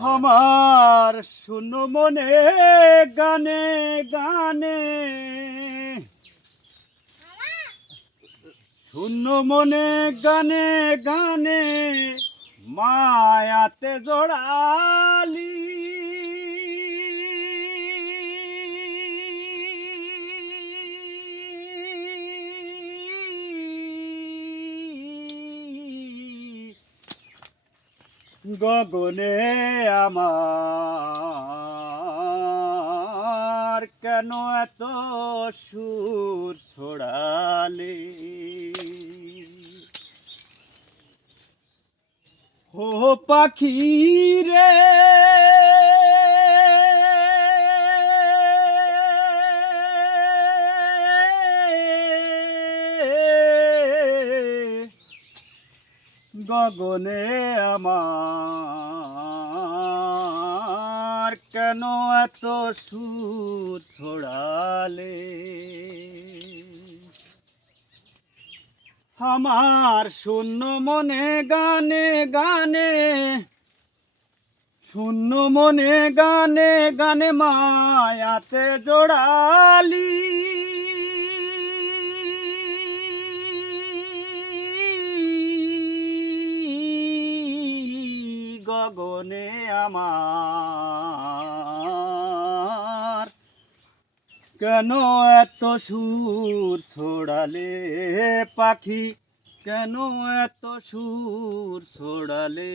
আমার শুনো মনে গানে গানে। শুনো মনে গানে গানে। মায়াতে জড়ালি। গগনে আমার কেন এত সুর ছোড়ালে? ও পাখি রে গগনে আমার কেন এত সুর ছড়ালে? আমার শূন্য মনে গানে গানে, শূন্য মনে গানে গানে মায়াতে জোড়ালি। গগনে আমার। কেন এত সুর ছোড়ালে পাখি? কেন এত সুর ছোড়ালে?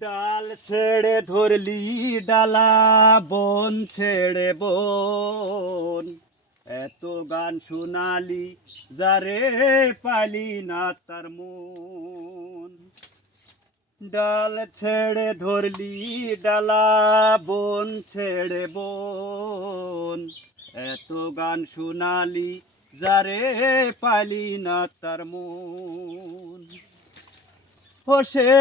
ডাল ছেড়ে ধরলি, ডালা বন ছেড়ে বন। এত গান শোনালি, যারে পালি না তার মন। ডাল ছেড়ে ধরলি, ডালা বন ছেড়ে বন। এত গান শোনালি, যারে পালি না তার মন। ও সে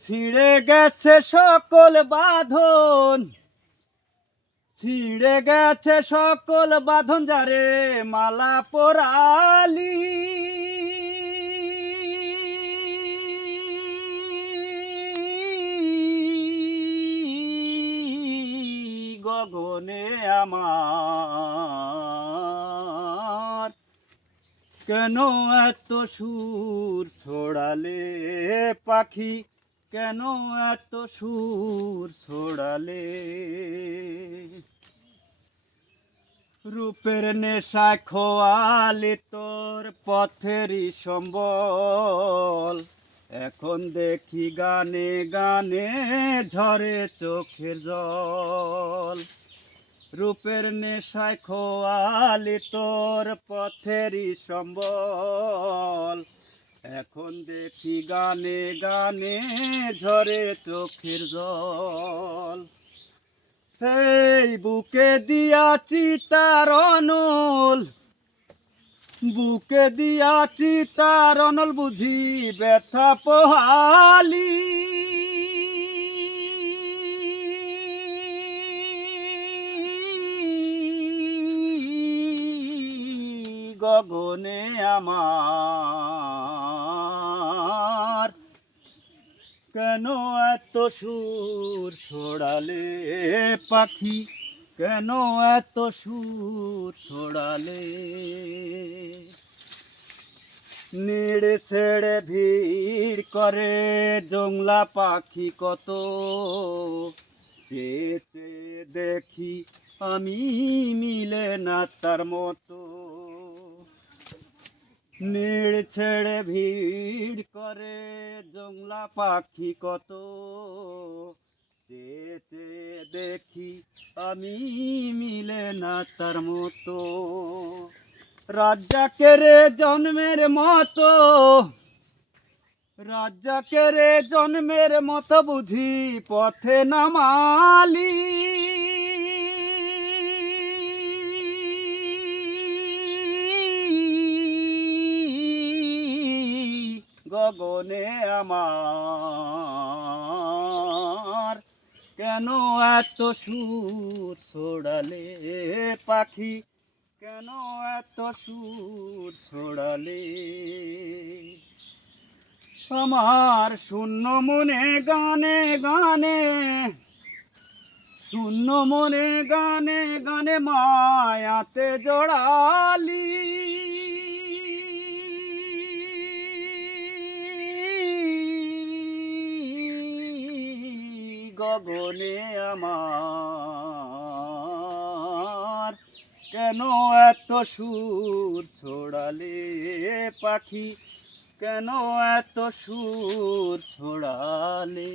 ছিঁড়ে গেছে সকল বাঁধন। ছিঁড়ে গেছে সকল বাঁধন, যারে মালা পরালি। গগনে আমার। কেন এত সুর ছোড়ালে পাখি? কেন এত সুর ছোড়ালে? রূপের নেশায় খোয়ালে তোর পথেরই সম্বল। এখন দেখি গানে গানে ঝরে চোখের জল। রূপের নেশায় খোয়ালি তোর পথেরই সম্বল। এখন দেখি গানে গানে ঝরে চোখের জল। এই বুকে দিয়াছি তার অনল বুকে দিয়াছি তার অনল বুঝি ব্যথা পোহালি। গগনে আমার কেন এত সুর ছড়ালে পাখি? কেন এত সুর ছড়ালে? নেড়ে ছেড়ে ভিড় করে জংলা পাখি কত? চেয়ে দেখি আমি মিলে না তার মতো। নীড় ছেড়ে ভিড় করে জংলা পাখি কত? চেয়ে দেখি আমি মিলে না তার মতো। রাজ্জাকের জন্মের মতো রাজ্জাকের জন্মের মতো বুঝি পথে নামালি। গগনে আমার কেন এত সুর ছড়ালে পাখি? কেন এত সুর ছড়ালে? আমার শূন্য মনে গানে গানে, শূন্য মনে গানে গানে মায়াতে জড়ালি। গগনে আমার। কেন এত সুর ছোড়ালে পাখি? কেন এত সুর ছড়ালে?